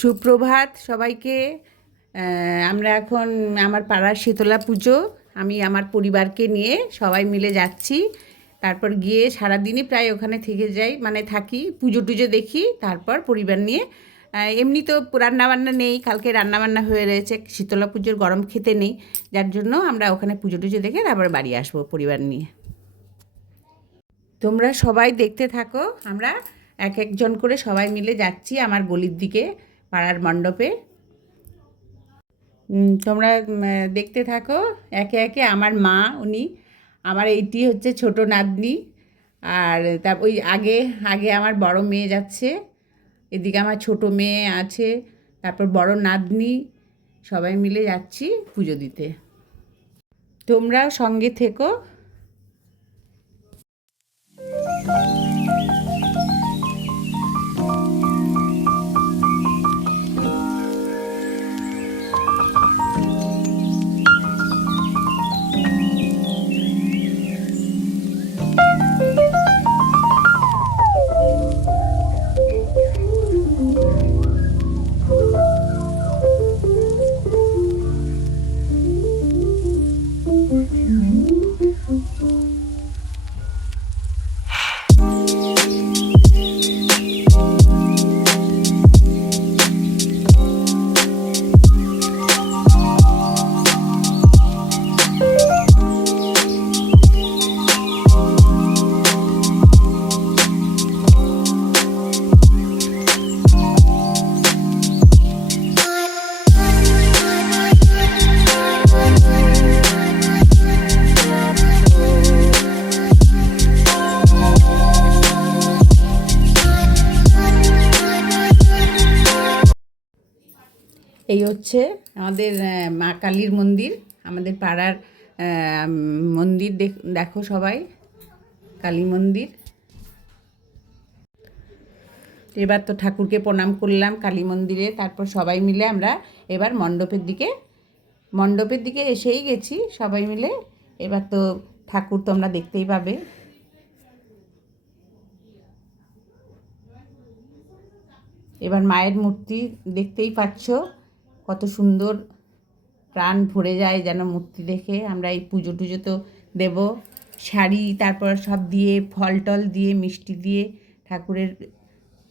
সুপ্রভাত সবাইকে। আমরা এখন আমার পাড়ার শীতলা পুজো, আমি আমার পরিবারকে নিয়ে সবাই মিলে যাচ্ছি। তারপর গিয়ে সারাদিনই প্রায় ওখানে থেকে যাই, মানে থাকি, পুজো টুজো দেখি, তারপর পরিবার নিয়ে। এমনি তো রান্নাবান্না নেই, কালকে রান্নাবান্না হয়ে রয়েছে, শীতলা পুজোর গরম খেতে নেই, যার জন্য আমরা ওখানে পুজো টুজো দেখে তারপর বাড়ি আসবো পরিবার নিয়ে। তোমরা সবাই দেখতে থাকো, আমরা এক একজন করে সবাই মিলে যাচ্ছি আমার গলির দিকে, পাড়ার মণ্ডপে। তোমরা দেখতে থাকো একে একে। আমার মা, উনি আমার, এইটি হচ্ছে ছোট নাতনি। আর ওই আগে আগে আমার বড় মেয়ে যাচ্ছে, এদিকে আমার ছোট মেয়ে আছে, তারপর বড় নাতনি, সবাই মিলে যাচ্ছি পুজো দিতে। তোমরাও সঙ্গে থেকো। এই হচ্ছে আমাদের মা কালীর মন্দির, আমাদের পাড়ার মন্দির। দেখো সবাই, কালী মন্দির। এবার তো ঠাকুরকে প্রণাম করলাম কালী মন্দিরে, তারপর সবাই মিলে আমরা এবার মণ্ডপের দিকে এসেই গেছি সবাই মিলে। এবার তো ঠাকুর তোমরা দেখতেই পাবে। এবার মায়ের মূর্তি দেখতেই পাচ্ছ, কত সুন্দর, প্রাণ ভরে যায় যেন মূর্তি দেখে। আমরা এই পুজো টুজো তো দেব, শাড়ি তারপর সব দিয়ে, ফল টল দিয়ে, মিষ্টি দিয়ে ঠাকুরের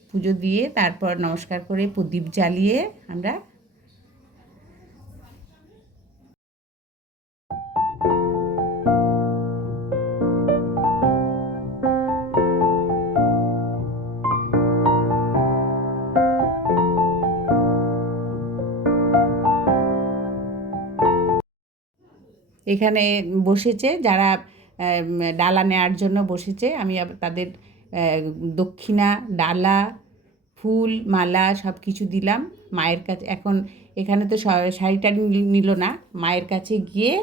পুজো দিয়ে, তারপর নমস্কার করে প্রদীপ জ্বালিয়ে আমরা এখানে বসেছে যারা ডালা নেওয়ার জন্য বসেছে। আমি তাদের দক্ষিণা, ডালা, ফুল, মালা সব কিছু দিলাম মায়ের কাছে। এখন এখানে তো শাড়িটা নিল না, মায়ের কাছে গিয়ে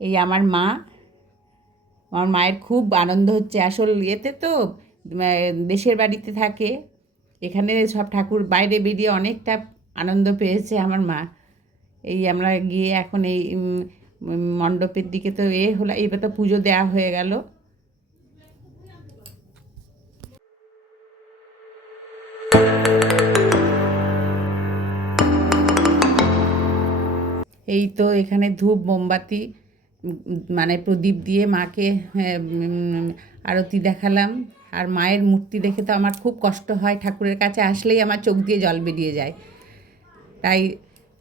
এই আমার মায়ের খুব আনন্দ হচ্ছে। আসল ইয়েতে তো দেশের বাড়িতে থাকে, এখানে সব ঠাকুর বাইরে বেরিয়ে অনেকটা আনন্দ পেয়েছে আমার মা। এই আমরা গিয়ে এখন এই মণ্ডপের দিকে তো হলো, এবার তো পুজো দেওয়া হয়ে গেল। এই তো এখানে ধূপ মোমবাতি মানে প্রদীপ দিয়ে মাকে আরতি দেখালাম। আর মায়ের মূর্তি দেখে তো আমার খুব কষ্ট হয়, ঠাকুরের কাছে আসলেই আমার চোখ দিয়ে জল বেরিয়ে যায়। তাই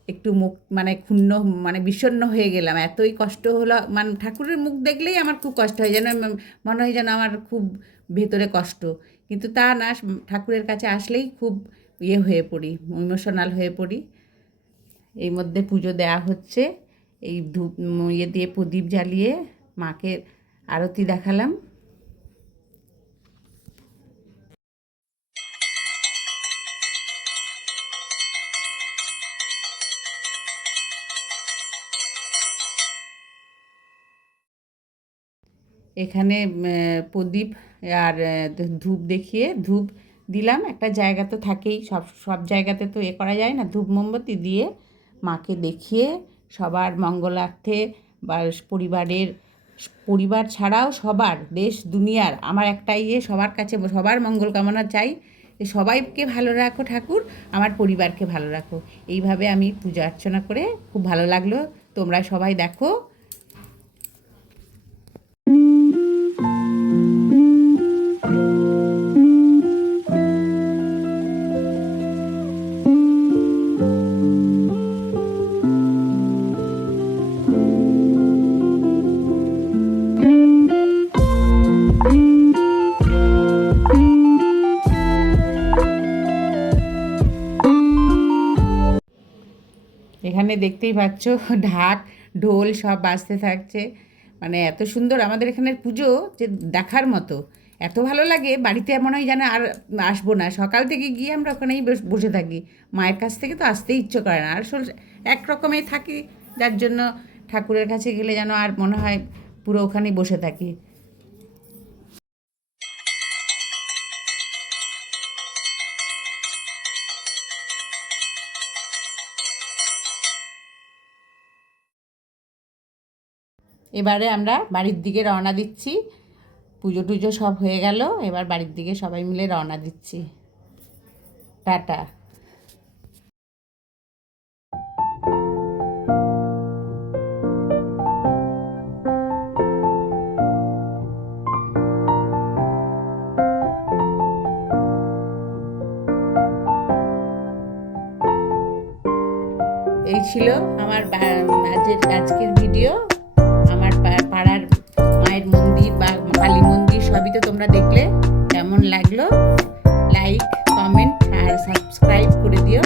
একটু মুখ মানে ক্ষুণ্ণ, মানে বিষণ্ণ হয়ে গেলাম, এতই কষ্ট হলো। মানে ঠাকুরের মুখ দেখলেই আমার খুব কষ্ট হয়, যেন মনে হয় যেন আমার খুব ভেতরে কষ্ট। কিন্তু তা না, ঠাকুরের কাছে আসলেই খুব হয়ে পড়ি, ইমোশনাল হয়ে পড়ি। এই মধ্যে পুজো দেওয়া হচ্ছে, এই ধূপ দিয়ে প্রদীপ জ্বালিয়ে মাকে আরতি দেখালাম। এখানে প্রদীপ আর ধূপ দেখিয়ে ধূপ দিলাম। একটা জায়গা তো থাকেই, সব সব জায়গাতে তো করা যায় না, ধূপ মোমবাতি দিয়ে মাকে দেখিয়ে সবার মঙ্গলার্থে বা পরিবার ছাড়াও সবার, দেশ দুনিয়ার, আমার একটাই সবার কাছে সবার মঙ্গল কামনা চাই, সবাইকে ভালো রাখো ঠাকুর, আমার পরিবারকে ভালো রাখো। এইভাবে আমি পূজা অর্চনা করে খুব ভালো লাগলো। তোমরা সবাই দেখো। এখানে দেখতেই পাচ্ছ ঢাক ঢোল সব বাজতে থাকছে। মানে এত সুন্দর আমাদের এখানের পুজো যে দেখার মতো, এত ভালো লাগে। বাড়িতে মনে হয় যেন আর আসবো না, সকাল থেকে গিয়ে আমরা ওখানেই বসে থাকি। মায়ের কাছ থেকে তো আসতেই ইচ্ছে করে না, আর এক রকমেই থাকি, যার জন্য ঠাকুরের কাছে গেলে যেন আর মনে হয় পুরো ওখানেই বসে থাকি। এবারে আমরা বাড়ির দিকে রওনা দিচ্ছি। পুজো টুজো সব হয়ে গেল, এবার বাড়ির দিকে সবাই মিলে রওনা দিচ্ছি। টাটা। এই ছিল আমার আজকের ভিডিও। আমার পাড়ার মায়ের মন্দির বা কালী মন্দির সবই তো তোমরা দেখলে। কেমন লাগলো লাইক, কমেন্ট আর সাবস্ক্রাইব করে দিও।